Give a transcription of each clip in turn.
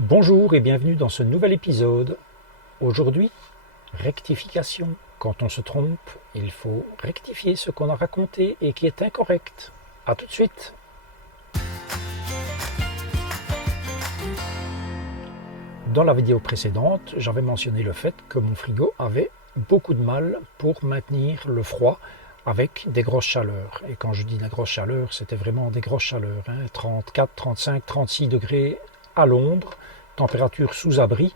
Bonjour et bienvenue dans ce nouvel épisode. Aujourd'hui, rectification. Quand on se trompe, il faut rectifier ce qu'on a raconté et qui est incorrect. A tout de suite. Dans la vidéo précédente, j'avais mentionné le fait que mon frigo avait beaucoup de mal pour maintenir le froid avec des grosses chaleurs. Et quand je dis des grosses chaleurs, c'était vraiment des grosses chaleurs. 34, 35, 36 degrés à l'ombre, température sous abri.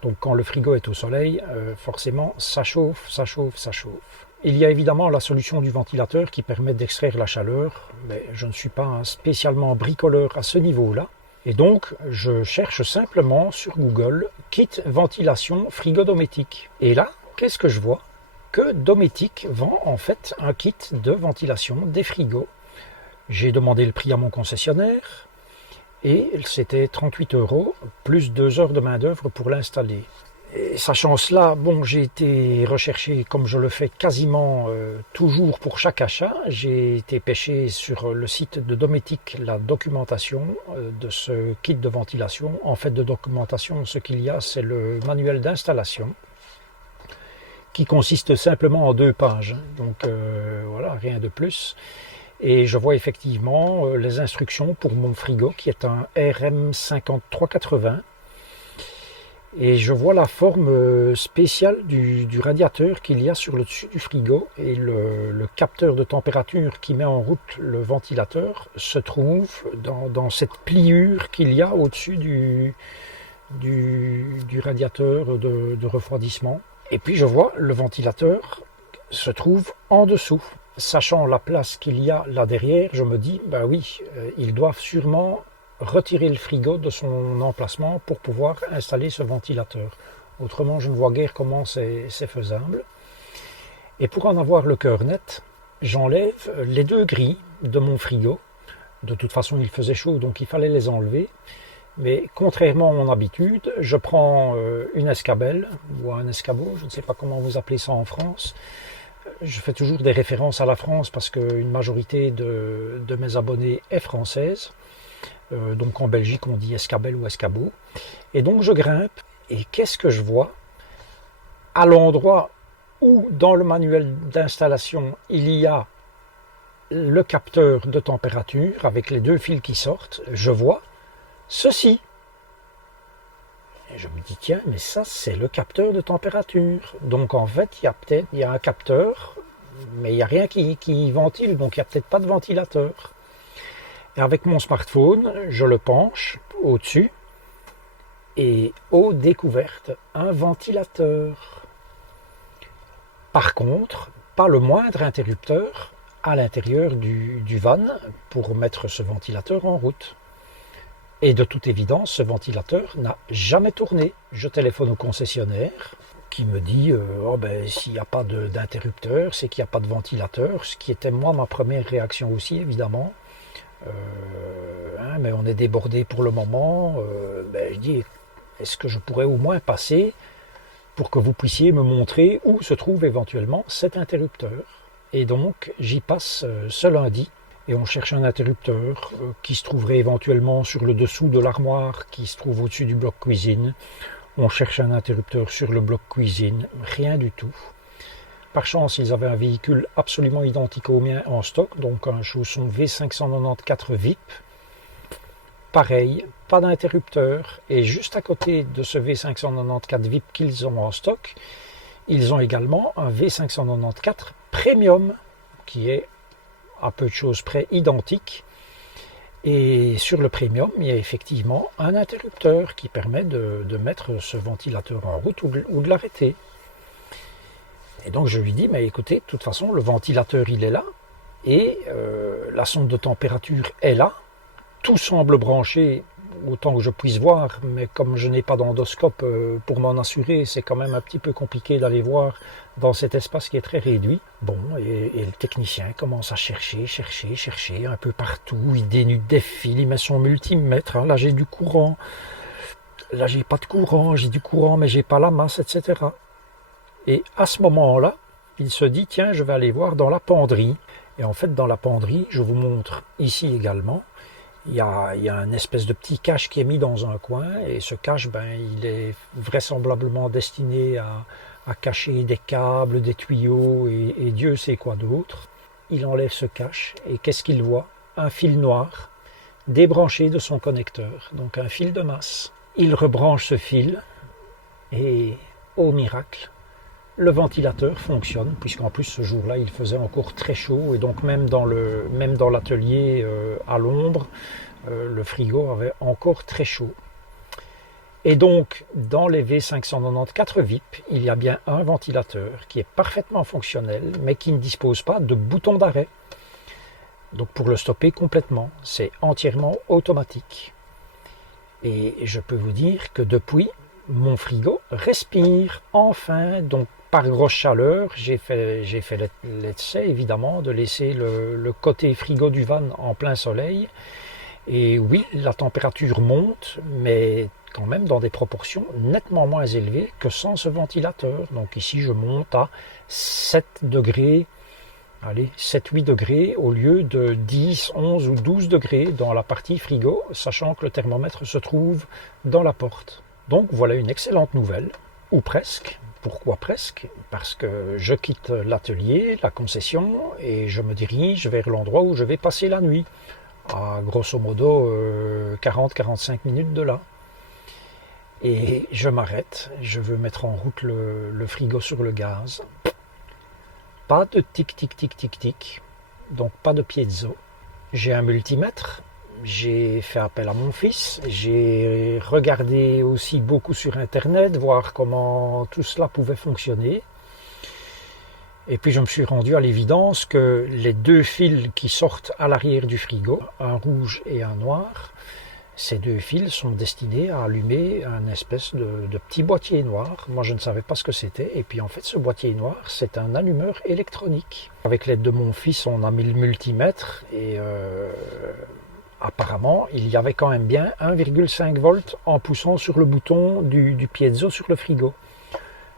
Donc quand le frigo est au soleil, forcément ça chauffe, ça chauffe, ça chauffe. Il y a évidemment la solution du ventilateur qui permet d'extraire la chaleur, mais je ne suis pas spécialement bricoleur à ce niveau-là. Et donc je cherche simplement sur Google kit ventilation frigo Dometic. Et là, qu'est-ce que je vois? Que Dometic vend en fait un kit de ventilation des frigos. J'ai demandé le prix à mon concessionnaire et c'était 38 € plus 2 heures de main d'œuvre pour l'installer. Et sachant cela, bon, j'ai été rechercher, comme je le fais quasiment toujours pour chaque achat, j'ai été pêcher sur le site de Dometic la documentation de ce kit de ventilation. En fait, de documentation, ce qu'il y a, c'est le manuel d'installation qui consiste simplement en 2 pages. Donc voilà, rien de plus. Et je vois effectivement les instructions pour mon frigo qui est un RM5380. Et je vois la forme spéciale du radiateur qu'il y a sur le dessus du frigo. Et le capteur de température qui met en route le ventilateur se trouve dans cette pliure qu'il y a au-dessus du radiateur de refroidissement. Et puis je vois le ventilateur se trouve en dessous. Sachant la place qu'il y a là derrière, je me dis, ben oui, ils doivent sûrement retirer le frigo de son emplacement pour pouvoir installer ce ventilateur. Autrement, je ne vois guère comment c'est faisable. Et pour en avoir le cœur net, j'enlève les 2 grilles de mon frigo. De toute façon, il faisait chaud, donc il fallait les enlever. Mais contrairement à mon habitude, je prends une escabelle ou un escabeau, je ne sais pas comment vous appelez ça en France. Je fais toujours des références à la France parce qu'une majorité de mes abonnés est française. Donc en Belgique, on dit escabelle ou escabeau. Et donc je grimpe, et qu'est-ce que je vois? À l'endroit où, dans le manuel d'installation, il y a le capteur de température avec les 2 fils qui sortent, je vois ceci. Et je me dis, tiens, mais ça, c'est le capteur de température. Donc en fait, il y a un capteur, mais il n'y a rien qui ventile, donc il n'y a peut-être pas de ventilateur. Et avec mon smartphone, je le penche au-dessus et aux découvertes, un ventilateur. Par contre, pas le moindre interrupteur à l'intérieur du van pour mettre ce ventilateur en route. Et de toute évidence, ce ventilateur n'a jamais tourné. Je téléphone au concessionnaire qui me dit oh ben, s'il n'y a pas d'interrupteur, c'est qu'il n'y a pas de ventilateur, ce qui était moi ma première réaction aussi évidemment. Mais on est débordé pour le moment. Ben, je dis, est-ce que je pourrais au moins passer pour que vous puissiez me montrer où se trouve éventuellement cet interrupteur? Et donc j'y passe ce lundi et on cherche un interrupteur qui se trouverait éventuellement sur le dessous de l'armoire qui se trouve au-dessus du bloc cuisine. On cherche un interrupteur sur le bloc cuisine, rien du tout. Par chance, ils avaient un véhicule absolument identique au mien en stock, donc un chausson V594 VIP. Pareil, pas d'interrupteur. Et juste à côté de ce V594 VIP qu'ils ont en stock, ils ont également un V594 Premium, qui est à peu de choses près identique. Et sur le Premium, il y a effectivement un interrupteur qui permet de mettre ce ventilateur en route ou de l'arrêter. Et donc je lui dis, mais écoutez, de toute façon, le ventilateur, il est là, et la sonde de température est là, tout semble branché autant que je puisse voir, mais comme je n'ai pas d'endoscope pour m'en assurer, c'est quand même un petit peu compliqué d'aller voir dans cet espace qui est très réduit. Bon, et le technicien commence à chercher un peu partout, il dénude des fils, il met son multimètre, là j'ai du courant, là j'ai pas de courant, j'ai du courant mais j'ai pas la masse, etc. Et à ce moment-là, il se dit, tiens, je vais aller voir dans la penderie. Et en fait, dans la penderie, je vous montre ici également, Il y a une espèce de petit cache qui est mis dans un coin, et ce cache, il est vraisemblablement destiné à cacher des câbles, des tuyaux et Dieu sait quoi d'autre. Il enlève ce cache, et qu'est-ce qu'il voit? Un fil noir débranché de son connecteur, donc un fil de masse. Il rebranche ce fil, et au miracle, le ventilateur fonctionne, puisqu'en plus ce jour-là il faisait encore très chaud, et donc même dans l'atelier à l'ombre, le frigo avait encore très chaud. Et donc dans les V594 VIP, il y a bien un ventilateur qui est parfaitement fonctionnel, mais qui ne dispose pas de bouton d'arrêt. Donc pour le stopper complètement, c'est entièrement automatique. Et je peux vous dire que depuis, mon frigo respire enfin. Donc par grosse chaleur, j'ai fait l'essai évidemment de laisser le côté frigo du van en plein soleil. Et oui, la température monte, mais quand même dans des proportions nettement moins élevées que sans ce ventilateur. Donc ici, je monte à 7 degrés, allez, 7-8 degrés au lieu de 10, 11 ou 12 degrés dans la partie frigo, sachant que le thermomètre se trouve dans la porte. Donc voilà une excellente nouvelle, ou presque. Pourquoi presque? Parce que je quitte l'atelier, la concession, et je me dirige vers l'endroit où je vais passer la nuit, à grosso modo 40-45 minutes de là. Et je m'arrête, je veux mettre en route le frigo sur le gaz. Pas de tic tic tic tic tic, donc pas de piezo. J'ai un multimètre, j'ai fait appel à mon fils, j'ai regardé aussi beaucoup sur internet, voir comment tout cela pouvait fonctionner. Et puis je me suis rendu à l'évidence que les deux fils qui sortent à l'arrière du frigo, un rouge et un noir, ces deux fils sont destinés à allumer un espèce de petit boîtier noir. Moi je ne savais pas ce que c'était, et puis en fait ce boîtier noir c'est un allumeur électronique. Avec l'aide de mon fils on a mis le multimètre, et apparemment il y avait quand même bien 1,5 volts en poussant sur le bouton du piezo sur le frigo.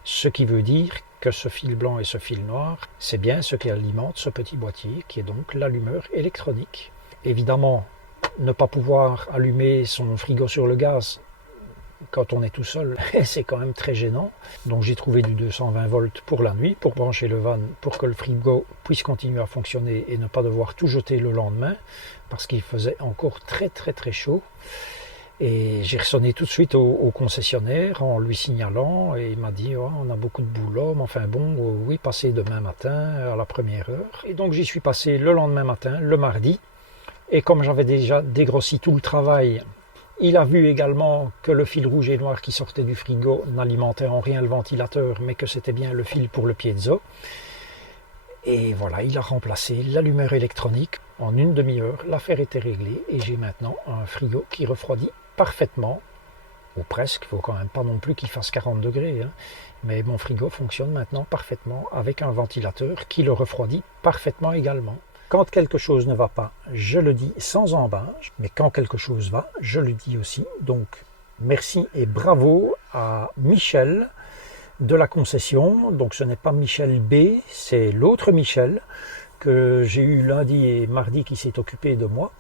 Ce qui veut dire que ce fil blanc et ce fil noir, c'est bien ce qui alimente ce petit boîtier, qui est donc l'allumeur électronique. Évidemment, ne pas pouvoir allumer son frigo sur le gaz quand on est tout seul, c'est quand même très gênant. Donc j'ai trouvé du 220 volts pour la nuit, pour brancher le van, pour que le frigo puisse continuer à fonctionner et ne pas devoir tout jeter le lendemain, parce qu'il faisait encore très très très chaud. Et j'ai ressonné tout de suite au concessionnaire en lui signalant, et il m'a dit oh, on a beaucoup de boulot, mais enfin bon, oui, passez demain matin à la première heure. Et donc j'y suis passé le lendemain matin, le mardi, et comme j'avais déjà dégrossi tout le travail, il a vu également que le fil rouge et noir qui sortait du frigo n'alimentait en rien le ventilateur, mais que c'était bien le fil pour le piezo. Et voilà, il a remplacé l'allumeur électronique. En une demi-heure, l'affaire était réglée, et j'ai maintenant un frigo qui refroidit parfaitement, ou presque. Il ne faut quand même pas non plus qu'il fasse 40 degrés, hein. Mais mon frigo fonctionne maintenant parfaitement avec un ventilateur qui le refroidit parfaitement également. Quand quelque chose ne va pas, je le dis sans embâche, mais quand quelque chose va, je le dis aussi. Donc merci et bravo à Michel de la concession. Donc ce n'est pas Michel B, c'est l'autre Michel que j'ai eu lundi et mardi qui s'est occupé de moi.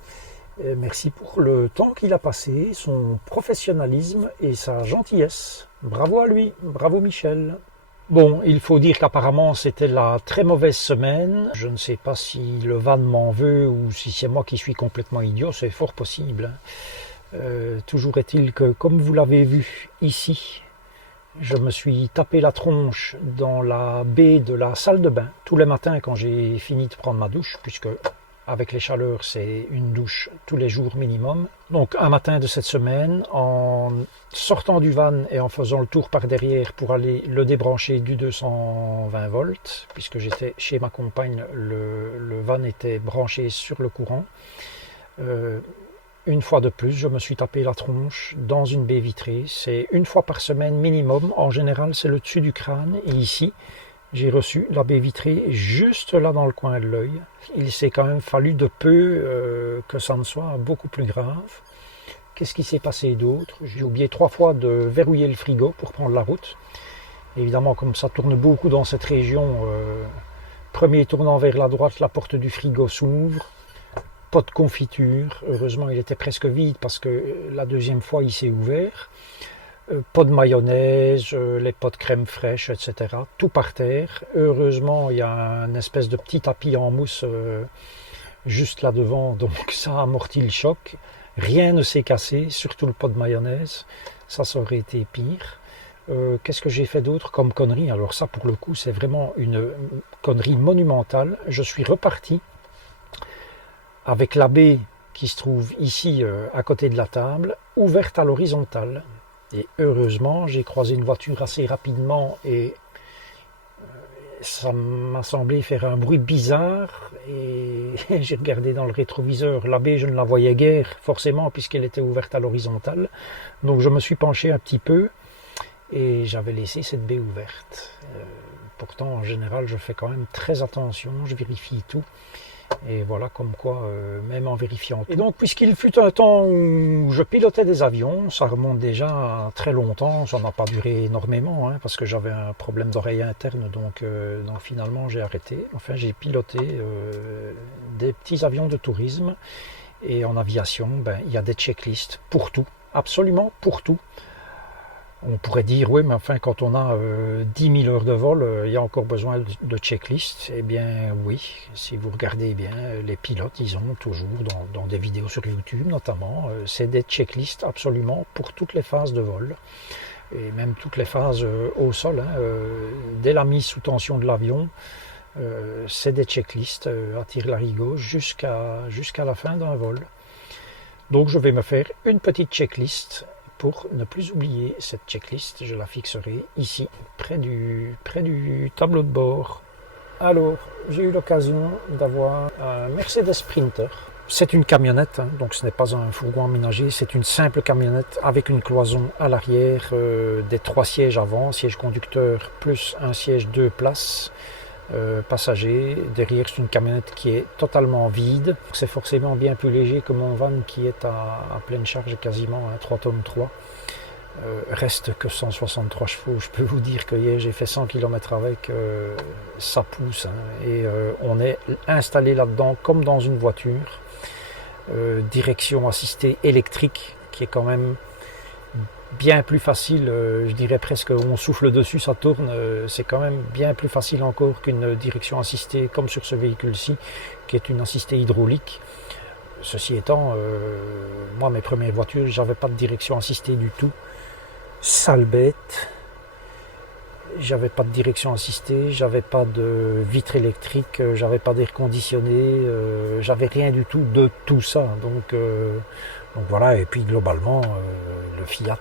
Merci pour le temps qu'il a passé, son professionnalisme et sa gentillesse. Bravo à lui, bravo Michel. Bon, il faut dire qu'apparemment c'était la très mauvaise semaine. Je ne sais pas si le van m'en veut ou si c'est moi qui suis complètement idiot, c'est fort possible. Toujours est-il que, comme vous l'avez vu ici, je me suis tapé la tronche dans la baie de la salle de bain tous les matins quand j'ai fini de prendre ma douche, puisque avec les chaleurs c'est une douche tous les jours minimum. Donc un matin de cette semaine, en sortant du van et en faisant le tour par derrière pour aller le débrancher du 220 volts, puisque j'étais chez ma compagne, le van était branché sur le courant. Une fois de plus, je me suis tapé la tronche dans une baie vitrée. C'est une fois par semaine minimum. En général, c'est le dessus du crâne. Et ici, j'ai reçu la baie vitrée juste là dans le coin de l'œil. Il s'est quand même fallu de peu que ça ne soit beaucoup plus grave. Qu'est-ce qui s'est passé d'autre? J'ai oublié 3 fois de verrouiller le frigo pour prendre la route. Évidemment, comme ça tourne beaucoup dans cette région, premier tournant vers la droite, la porte du frigo s'ouvre. pot de confiture, heureusement il était presque vide parce que la deuxième fois il s'est ouvert. Pot de mayonnaise, les pots de crème fraîche, etc. Tout par terre. Heureusement il y a une espèce de petit tapis en mousse juste là devant, donc ça amortit le choc. Rien ne s'est cassé, surtout le pot de mayonnaise. Ça aurait été pire. Qu'est-ce que j'ai fait d'autre comme connerie? Alors ça, pour le coup, c'est vraiment une connerie monumentale. Je suis reparti avec la baie qui se trouve ici à côté de la table, ouverte à l'horizontale. Et heureusement, j'ai croisé une voiture assez rapidement et ça m'a semblé faire un bruit bizarre. Et j'ai regardé dans le rétroviseur. La baie, je ne la voyais guère, forcément, puisqu'elle était ouverte à l'horizontale. Donc je me suis penché un petit peu et j'avais laissé cette baie ouverte. Pourtant, en général, je fais quand même très attention, je vérifie tout. Et voilà, comme quoi, même en vérifiant tout. Et donc, puisqu'il fut un temps où je pilotais des avions, ça remonte déjà à très longtemps, ça n'a pas duré énormément, hein, parce que j'avais un problème d'oreille interne, donc finalement j'ai arrêté. Enfin, j'ai piloté des petits avions de tourisme, et en aviation, il y a des checklists pour tout, absolument pour tout. On pourrait dire, oui, mais enfin, quand on a 10 000 heures de vol, il y a encore besoin de checklist. Eh bien, oui, si vous regardez bien, les pilotes, ils ont toujours, dans des vidéos sur YouTube notamment, c'est des checklists absolument pour toutes les phases de vol. Et même toutes les phases au sol, hein, dès la mise sous tension de l'avion, c'est des checklists à tire-larigot jusqu'à la fin d'un vol. Donc, je vais me faire une petite checklist. Pour ne plus oublier cette checklist, je la fixerai ici, près du tableau de bord. Alors, j'ai eu l'occasion d'avoir un Mercedes Sprinter. C'est une camionnette, hein, donc ce n'est pas un fourgon aménagé, c'est une simple camionnette avec une cloison à l'arrière, des 3 sièges avant, siège conducteur plus un siège 2 places. Passager. Derrière, c'est une camionnette qui est totalement vide. C'est forcément bien plus léger que mon van qui est à pleine charge quasiment, hein, 3 tonnes 3. Reste que 163 chevaux. Je peux vous dire que hier j'ai fait 100 km avec, ça pousse. Hein, et on est installé là-dedans comme dans une voiture. Direction assistée électrique qui est quand même bien plus facile, je dirais presque, on souffle dessus, ça tourne, c'est quand même bien plus facile encore qu'une direction assistée comme sur ce véhicule-ci, qui est une assistée hydraulique. Ceci étant, moi mes premières voitures, j'avais pas de direction assistée du tout, sale bête, j'avais pas de direction assistée, j'avais pas de vitre électrique, j'avais pas d'air conditionné, j'avais rien du tout de tout ça, donc voilà, et puis globalement, le Fiat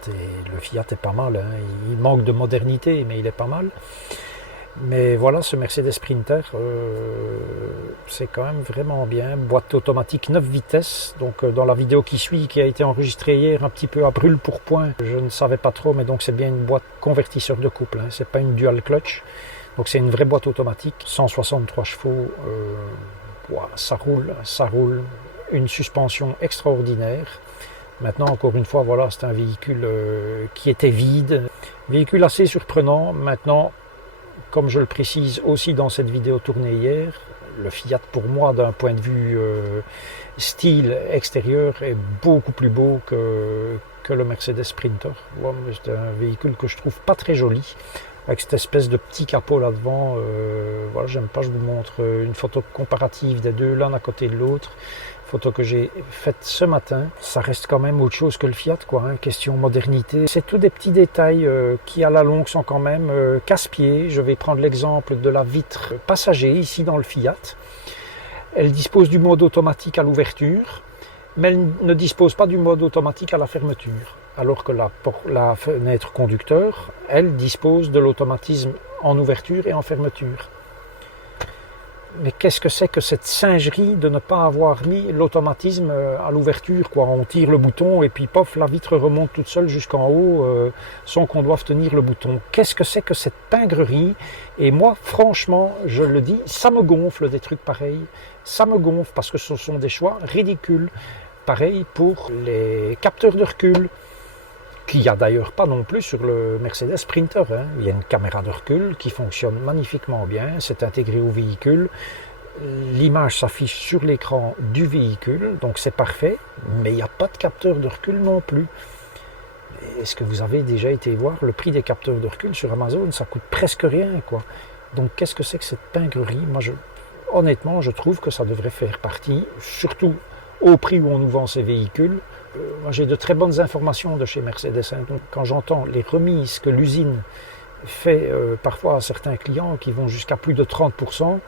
est pas mal. Hein. Il manque de modernité, mais il est pas mal. Mais voilà, ce Mercedes Sprinter, c'est quand même vraiment bien. Boîte automatique 9 vitesses. Donc dans la vidéo qui suit, qui a été enregistrée hier un petit peu à brûle-pourpoint, je ne savais pas trop, mais donc c'est bien une boîte convertisseur de couple. Hein. C'est pas une dual clutch. Donc c'est une vraie boîte automatique. 163 chevaux, ça roule. Une suspension extraordinaire. Maintenant, encore une fois, voilà, c'est un véhicule qui était vide. Véhicule assez surprenant. Maintenant, comme je le précise aussi dans cette vidéo tournée hier, le Fiat, pour moi, d'un point de vue style extérieur, est beaucoup plus beau que le Mercedes Sprinter. Ouais, c'est un véhicule que je trouve pas très joli, avec cette espèce de petit capot là devant. Voilà, j'aime pas, je vous montre une photo comparative des deux, l'un à côté de l'autre. Photo que j'ai faite ce matin. Ça reste quand même autre chose que le Fiat, quoi, hein, question modernité. C'est tous des petits détails qui à la longue sont quand même casse-pieds. Je vais prendre l'exemple de la vitre passager ici dans le Fiat. Elle dispose du mode automatique à l'ouverture, mais elle ne dispose pas du mode automatique à la fermeture. Alors que la fenêtre conducteur, elle dispose de l'automatisme en ouverture et en fermeture. Mais qu'est-ce que c'est que cette singerie de ne pas avoir mis l'automatisme à l'ouverture, quoi. On tire le bouton et puis pof, la vitre remonte toute seule jusqu'en haut sans qu'on doive tenir le bouton. Qu'est-ce que c'est que cette pingrerie? Et moi, franchement, je le dis, ça me gonfle des trucs pareils. Ça me gonfle parce que ce sont des choix ridicules. Pareil pour les capteurs de recul, qu'il n'y a d'ailleurs pas non plus sur le Mercedes Sprinter. Hein. Il y a une caméra de recul qui fonctionne magnifiquement bien, c'est intégré au véhicule. l'image s'affiche sur l'écran du véhicule, donc c'est parfait, mais il n'y a pas de capteur de recul non plus. Est-ce que vous avez déjà été voir le prix des capteurs de recul sur Amazon? Ça coûte presque rien, quoi. Donc qu'est-ce que c'est que cette pingrerie? Moi, honnêtement, je trouve que ça devrait faire partie, surtout au prix où on nous vend ces véhicules. Moi, j'ai de très bonnes informations de chez Mercedes, hein. Donc, quand j'entends les remises que l'usine fait parfois à certains clients qui vont jusqu'à plus de 30%,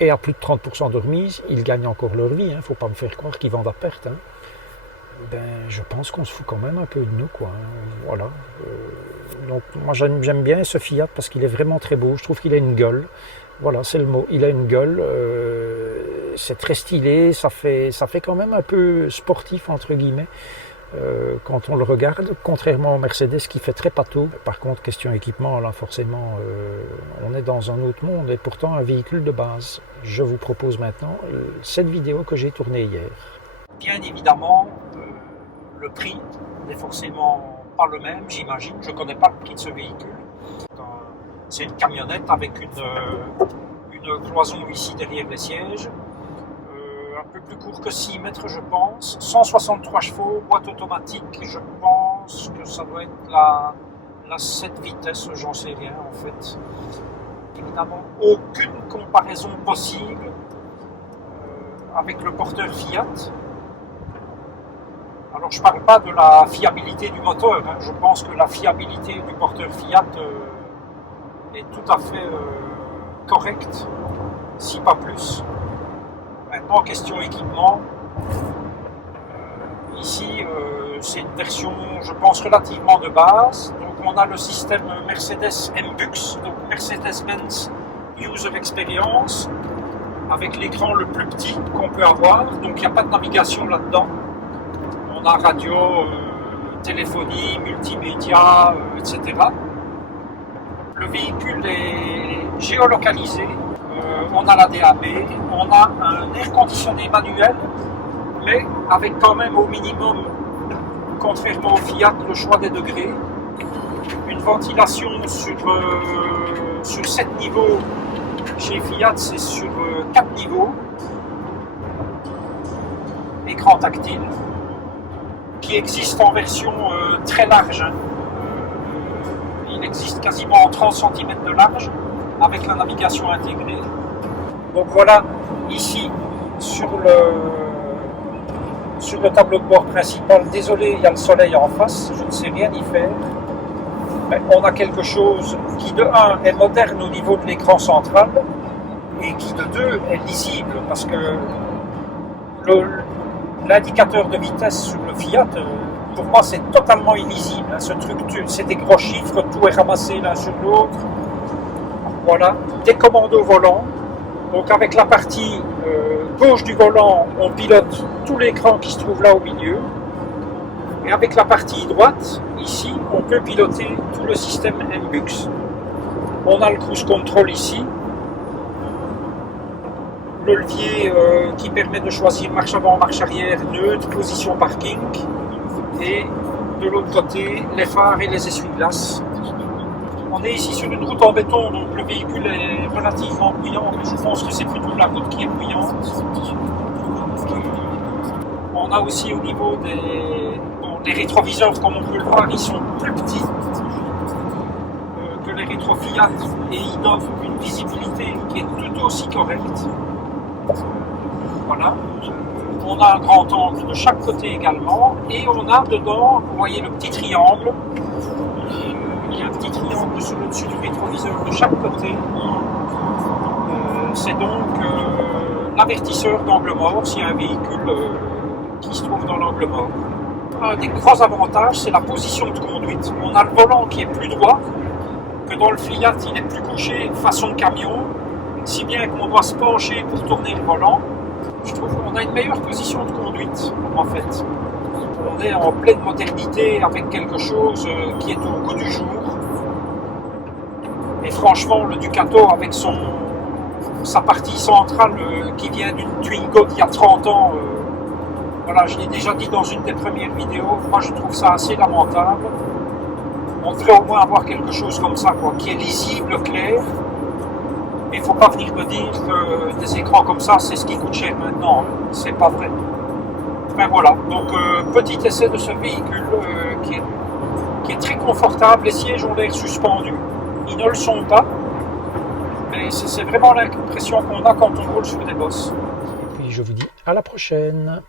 et à plus de 30% de remise, ils gagnent encore leur vie. Il ne faut pas me faire croire qu'ils vendent à perte. Hein. Ben, je pense qu'on se fout quand même un peu de nous, quoi. Voilà. Donc moi j'aime bien ce Fiat parce qu'il est vraiment très beau. Je trouve qu'il a une gueule. Voilà, c'est le mot. Il a une gueule. C'est très stylé. Ça fait quand même un peu sportif entre guillemets quand on le regarde. Contrairement au Mercedes qui fait très pâteau. Par contre, question équipement, là forcément, on est dans un autre monde et pourtant un véhicule de base. Je vous propose maintenant cette vidéo que j'ai tournée hier. Bien évidemment, le prix n'est forcément pas le même, j'imagine. Je ne connais pas le prix de ce véhicule. C'est une camionnette avec une cloison ici derrière les sièges. Un peu plus court que 6 mètres, je pense. 163 chevaux, boîte automatique. Je pense que ça doit être la 7 vitesses, j'en sais rien en fait. Évidemment, aucune comparaison possible avec le porteur Fiat. Alors je ne parle pas de la fiabilité du moteur, hein. Je pense que la fiabilité du porteur Fiat est tout à fait correcte, si pas plus. Maintenant, question équipement, ici c'est une version, je pense, relativement de base. Donc on a le système Mercedes MBUX, donc Mercedes-Benz User Experience, avec l'écran le plus petit qu'on peut avoir, donc il n'y a pas de navigation là-dedans. On a radio, téléphonie, multimédia, etc. Le véhicule est géolocalisé, on a la DAB, on a un air conditionné manuel, mais avec quand même au minimum, contrairement au Fiat, le choix des degrés. Une ventilation sur 7 niveaux, chez Fiat c'est sur 4 niveaux. Écran tactile, qui existe en version très large. Il existe quasiment 30 cm de large avec la navigation intégrée. Donc voilà, ici sur le tableau de bord principal, désolé, il y a le soleil en face, je ne sais rien y faire. Mais on a quelque chose qui de 1 est moderne au niveau de l'écran central et qui de 2 est lisible parce que l'indicateur de vitesse sur le Fiat, pour moi, c'est totalement illisible. Ce truc, c'est des gros chiffres, tout est ramassé l'un sur l'autre. Voilà, des commandes au volant. Donc avec la partie gauche du volant, on pilote tout l'écran qui se trouve là au milieu. Et avec la partie droite, ici, on peut piloter tout le système MBUX. On a le cruise control ici. Le levier qui permet de choisir marche avant, marche arrière, neutre, position parking. Et de l'autre côté, les phares et les essuie-glaces. On est ici sur une route en béton, donc le véhicule est relativement bruyant, mais je pense que c'est plutôt la route qui est bruyante. On a aussi au niveau des rétroviseurs, comme on peut le voir, ils sont plus petits que les rétro Fiat et ils donnent une visibilité qui est tout aussi correcte. Voilà. On a un grand angle de chaque côté également et on a dedans, vous voyez le petit triangle. Il y a un petit triangle sur le dessus du rétroviseur de chaque côté. C'est donc l'avertisseur d'angle mort s'il y a un véhicule qui se trouve dans l'angle mort. Un des gros avantages, c'est la position de conduite. On a le volant qui est plus droit que dans le Fiat, il est plus couché façon camion, si bien qu'on doit se pencher pour tourner le volant. Je trouve qu'on a une meilleure position de conduite en fait. On est en pleine modernité avec quelque chose qui est au goût du jour. Et franchement, le Ducato avec sa partie centrale qui vient d'une Twingo d'il y a 30 ans, voilà, je l'ai déjà dit dans une des premières vidéos, moi je trouve ça assez lamentable. On devrait au moins avoir quelque chose comme ça, quoi, qui est lisible, clair. Il ne faut pas venir me dire que des écrans comme ça, c'est ce qui coûte cher maintenant. C'est pas vrai. Ben voilà, donc petit essai de ce véhicule qui est très confortable. Les sièges ont l'air suspendus. Ils ne le sont pas. Mais c'est vraiment l'impression qu'on a quand on roule sur des bosses. Et puis je vous dis à la prochaine.